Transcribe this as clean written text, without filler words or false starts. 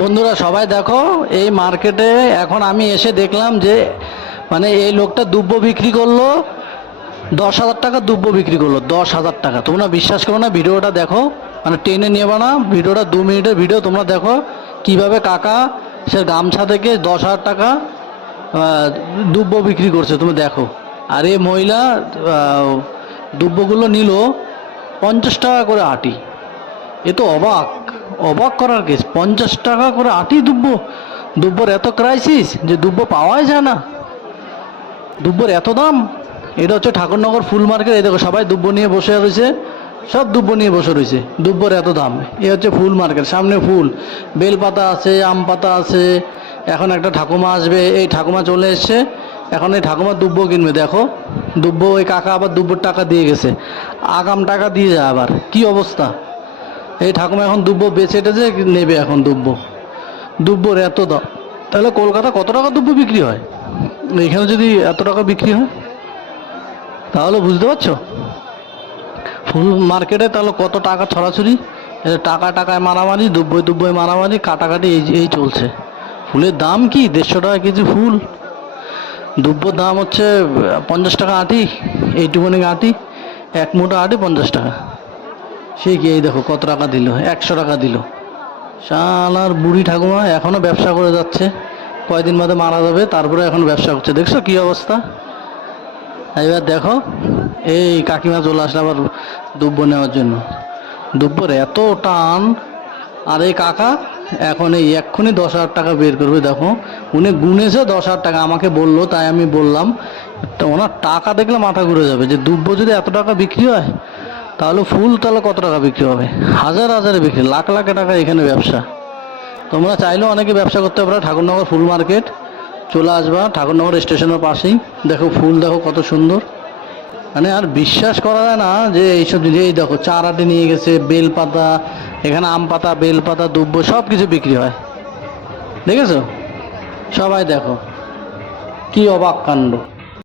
বন্ধুরা সবাই দেখো, এই মার্কেটে এখন আমি এসে দেখলাম যে মানে এই লোকটা দুব্ব বিক্রি করলো 10,000 টাকা। দুব্ব বিক্রি করলো 10,000 টাকা। তোমরা বিশ্বাস করো না, ভিডিওটা দেখো, মানে টেনে নেবে না, ভিডিওটা 2 মিনিটের ভিডিও। তোমরা দেখো কিভাবে কাকা সে গামছা থেকে 10,000 টাকা দুব্ব বিক্রি করছে, তুমি দেখো। আর এই মহিলা দুব্বগুলো নিল 50 টাকা করে আটি। এ তো অবাক অবাক করার কেস, 50 টাকা করে আটি দুব্ব। দুব্বর এত ক্রাইসিস যে দুব্ব পাওয়াই যায় না, দুব্বর এত দাম। এটা হচ্ছে ঠাকুরনগর ফুল মার্কেট। এই দেখো সবাই দুব্ব নিয়ে বসে রয়েছে, সব দুব্ব নিয়ে বসে রয়েছে, দুব্বর এত দাম। এ হচ্ছে ফুল মার্কেট, সামনে ফুল, বেলপাতা আছে, আম পাতা আছে। এখন একটা ঠাকুমা আসবে, এই ঠাকুমা চলে এসছে, এখন এই ঠাকুমা দুব্ব কিনবে। দেখো দুব্ব, ওই কাকা আবার দুব্বর টাকা দিয়ে গেছে, আগাম টাকা দিয়ে যায় আবার, কি অবস্থা। এই ঠাকুমা এখন দুব্ব বেচে টেচে নেবে এখন দুব্ব। দুব্বর এত দাম, তাহলে কলকাতা কত টাকা দুব্ব বিক্রি হয়? এখানে যদি এত টাকা বিক্রি হয় তাহলে বুঝতে পারছো ফুল মার্কেটে তাহলে কত টাকা ছড়াছড়ি। টাকা টাকায় মারামারি, দুব্বই দুব্বই মারামারি, কাটাকাটি, এই এই চলছে। ফুলের দাম কি 150 টাকা কেজি ফুল। দুব্বর দাম হচ্ছে 50 টাকা আটি, এইটুকুনি আটি, এক মুঠো আটি 50 টাকা। সে কি, এই দেখো কত টাকা দিল, 100 টাকা দিল। শালার বুড়ি ঠাকুমা এখনো ব্যবসা করে যাচ্ছে, কয়দিন বাদে মারা যাবে, তারপরে এখন ব্যবসা করছে। দেখছো কি অবস্থা। এবার দেখো এই কাকিমা চলে আসলে আবার দুব্ব নেওয়ার জন্য। দুব্বর এত টান। আর এই কাকা এখন এই এক্ষুনি 10,000 টাকা বের করবে। দেখো উনি গুনেছে 10,000 টাকা, আমাকে বললো, তাই আমি বললাম। তো ওনার টাকা দেখলে মাথা ঘুরে যাবে, যে দুব্ব যদি এত টাকা বিক্রি হয় তাহলে ফুল তাহলে কত টাকা বিক্রি হবে, হাজার হাজারে বিক্রি, লাখ লাখ টাকা এখানে ব্যবসা। তোমরা চাইলেও অনেকে ব্যবসা করতে পারো। ঠাকুরনগর ফুল মার্কেট চলে আসবা, ঠাকুরনগর স্টেশনের পাশেই। দেখো ফুল দেখো কত সুন্দর, মানে আর বিশ্বাস করা যায় না যে এইসব জিনিস। এই দেখো চারাটি নিয়ে গেছে, বেলপাতা, এখানে আম পাতা, বেলপাতা, দুব্ব সব কিছু বিক্রি হয়। দেখেছো সবাই দেখো, কি অবাক কাণ্ড।